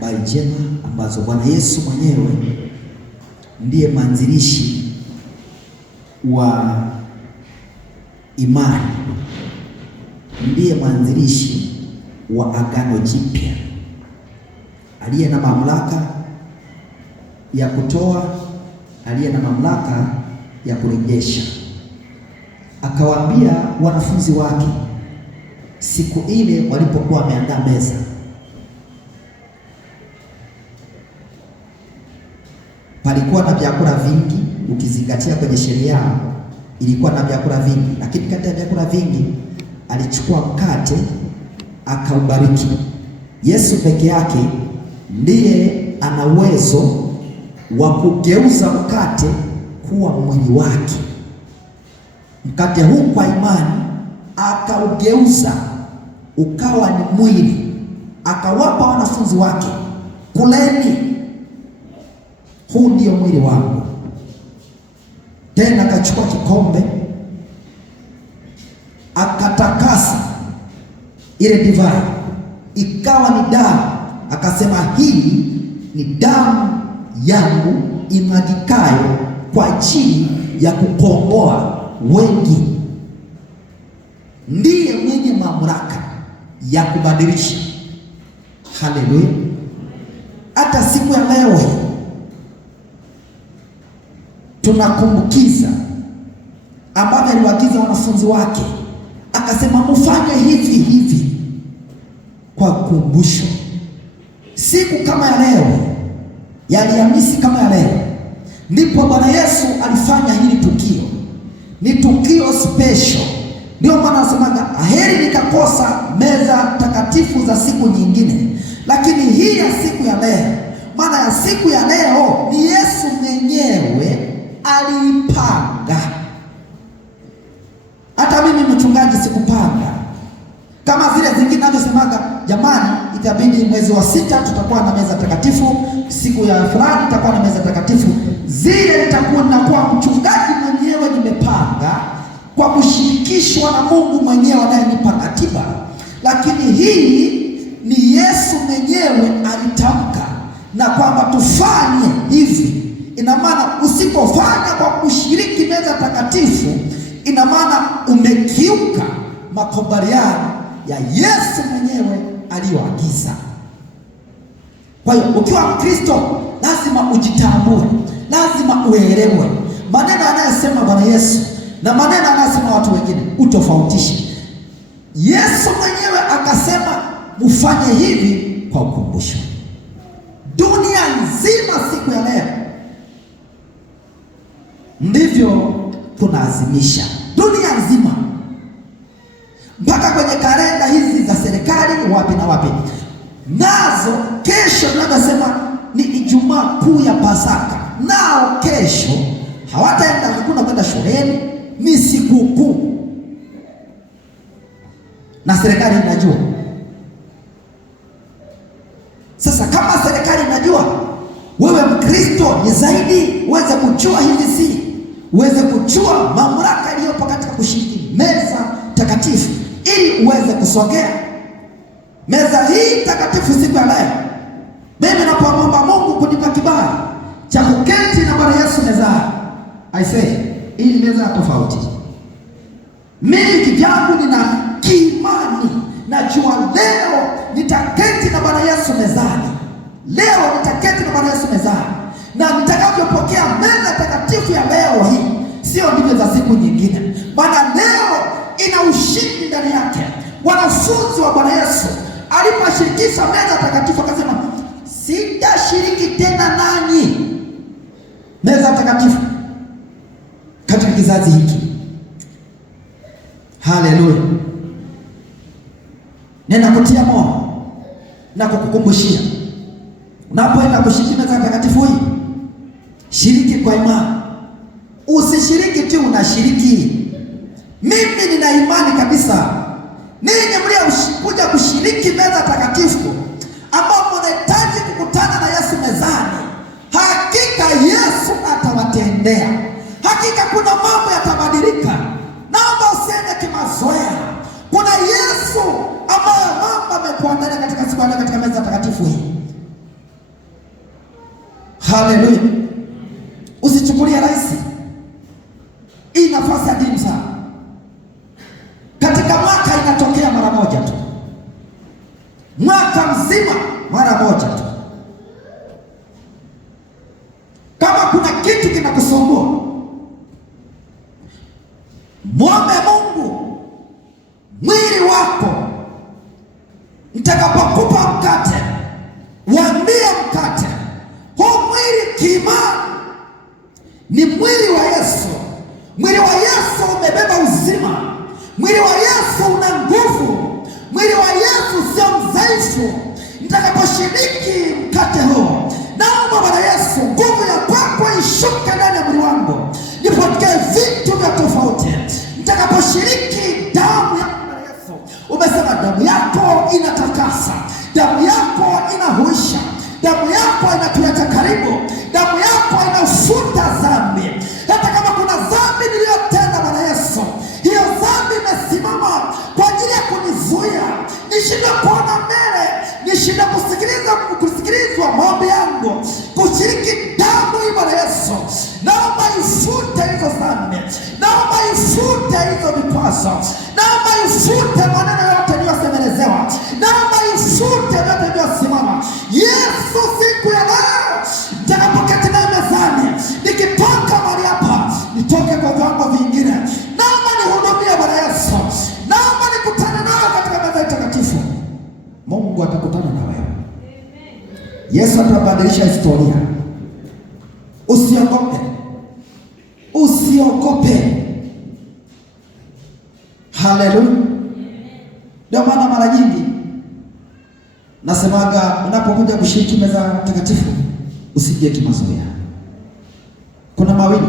habari njema ambazo Bwana Yesu mwenyewe ndiye mwanzilishi wa imani, ndiye mwanzilishi wa Agano Jipya, aliye na mamlaka ya kutoa, aliye na mamlaka ya kurejesha. Akawaambia wanafunzi wake siku ile walipokuwa wameandaa meza, palikuwa na vyakula vingi. Ukizingatia kwenye sheria yao ilikuwa na vyakula vingi, lakini kati ya vyakula vingi alichukua mkate akaubariki. Yesu peke yake ndiye ana uwezo wa kugeuza mkate kuwa mwili wake. Mkate huu kwa imani akaugeuza ukawa ni mwili, akawapa wanafunzi wake, kuleni, huu ndio mwili wangu. Tena akachukua kikombe akatakasa ile divai ikawa ni damu, akasema hii ni damu yangu imwagikayo kwa ajili ya kukomboa wengi. Ndiye mwenye mamlaka ya kubadilisha. Haleluya! Hata siku ya leo tunakumbukiza ambavyo aliwaagiza wanafunzi wake, akasema mfanye hivi hivi kwa kumbusho. Siku kama ya leo, ya Alhamisi kama ya leo, ndipo Bwana Yesu alifanya hili tukio. Ni tukio special. Ndio maana anasemaga heri nikakosa meza takatifu za siku nyingine, lakini hii ya siku ya leo, maana ya siku ya leo ni Yesu mwenyewe aliipanga. Hata mimi mchungaji sikupanga kama zile zingine ninazosemaga, jamani, itabidi mwezi wa 6 tutakuwa na meza takatifu, siku ya fulani tutakuwa na meza takatifu. Zile nitakuwa nakuwa mchungaji mwenyewe nimepanga kwa kushirikishwa na Mungu mwenyewe anayenipa ratiba, lakini hii ni Yesu mwenyewe alitamka na kwamba tufanye hivi. Ina maana usipofanya kwa kushiriki meza takatifu, ina maana umekiuka makubaliano ya Yesu mwenyewe aliyoagiza. Kwa hiyo ukiwa Mkristo lazima ujitambue, lazima uelewe maneno anayosema Bwana Yesu na maneno anayosema watu wengine, utofautishe. Yesu mwenyewe akasema mfanye hivi kwa ukumbusho. Dunia nzima siku ya leo ndivyo tunaazimisha, dunia nzima, mpaka kwenye kalenda hizi za serikali wapi na wapi, nazo kesho tunasema ni Ijumaa Kuu ya Pasaka, nao kesho hawataenda, hakuna kwenda shuleni, ni sikukuu na serikali inajua. Sasa kama serikali inajua, wewe Mkristo ni zaidi uweze kujua hizi siri, uweze kujua mamlaka iliyopo katika kushiriki meza takatifu, ili uweze kusogea meza hii takatifu siku ya leo. Mimi napomwomba Mungu kunipa kibali cha kuketi na Bwana Yesu mezani, I say hii ni meza tofauti. Mimi kivyangu nina kiimani, najua leo nitaketi na Bwana Yesu mezani, leo nitaketi na Bwana Yesu mezani, na nitakavyopokea meza takatifu ya leo hii sio ndivyo za siku nyingine, maana leo ina ushindi ndani yake. Wanafunzi wa Bwana Yesu aliposhirikisha meza takatifu akasema, sitashiriki tena nanyi meza takatifu katika kizazi hiki. Haleluya! Ninakutia moyo na kukukumbushia, unapoenda kushiriki meza takatifu hii, shiriki kwa imani. Usishiriki tu unashiriki. Mimi nina imani kabisa ninyi mliokuja kushiriki meza takatifu, ambao mnahitaji kukutana na Yesu mezani, hakika Yesu atawatendea. Hakika kuna mambo yatabadilika. Naomba usiende kimazoea. Kuna Yesu ambaye mambo amekuandalia katika siku ya leo katika meza takatifu hii. Haleluya. Usichukulie rahisi hii nafasi adimu sana. Katika mwaka inatokea mara moja tu, mwaka mzima mara moja tu. Kama kuna kitu kinakusumbua, muombe Mungu mwili wako. Mtakapokupa mkate, waambie mkate huu mwili kiimani ni mwili wa Yesu. Mwili wa Yesu umebeba uzima. Mwili wa Yesu una nguvu. Mwili wa Yesu sio mdhaifu. Mtakaposhiriki mkate huu, naomba Bwana Yesu, nguvu ya kwako ishuke ndani ya mwili wangu, nipokee vitu vya tofauti. Mtakaposhiriki damu ya Bwana Yesu, umesema damu yako inatakasa, damu yako inahuisha, damu yako inatuleta karibu, damu yako inafuta dhambi. Hata kama kuna dhambi niliyotenda Bwana Yesu, hiyo dhambi imesimama kwa ajili ya kunizuia nishinde kuona mbele, nishinde kusikilizwa maombi yangu, kushiriki damu hii Bwana Yesu. Naomba ifute hizo dhambi, naomba ifute hizo vikwazo, naomba ifute maneno yote niliyosemelezewa, naomba ifute yote niliyosimama. Yesu, siku ya leo nitakapoketi naye mezani, nikitoka mahali hapa nitoke kwa viwango vingine. Naomba nihudumie Bwana Yesu, naomba nikutane nao katika meza takatifu. Mungu atakutana na wewe. Yesu atabadilisha historia. Usiogope, usiogope. Haleluya. Ndio maana mara nyingi nasemaga, unapokuja kushiriki meza takatifu usije kimazoea. Kuna mawili,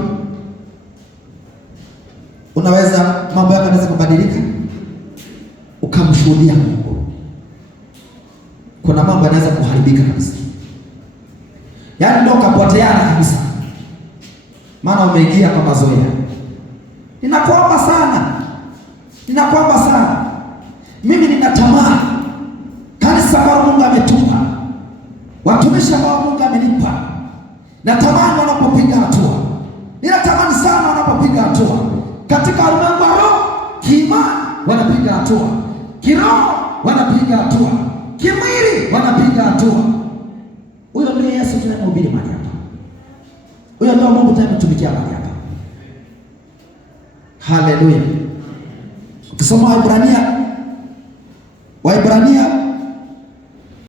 unaweza mambo yako yanaweza kubadilika ukamshuhudia Mungu. Kuna mambo yanaweza kuharibika kabisa, yaani ndio kapoteana kabisa, maana umeingia kwa mazoea. Ninakuomba sana, mimi ninatamani kanisa ambalo Mungu ametupa, watumishi ambao Mungu amenipa, natamani wanapopiga hatua, ninatamani sana wanapopiga hatua katika ulimwengu wa roho, kiimani wanapiga hatua, kiroho wanapiga hatua, kimwili wanapiga hatua. Huyo ndiye Yesu tunayemhubiri mahali hapa. Huyo ndio Mungu tunayemtumikia mahali hapa. Haleluya. Ukisoma Waibrania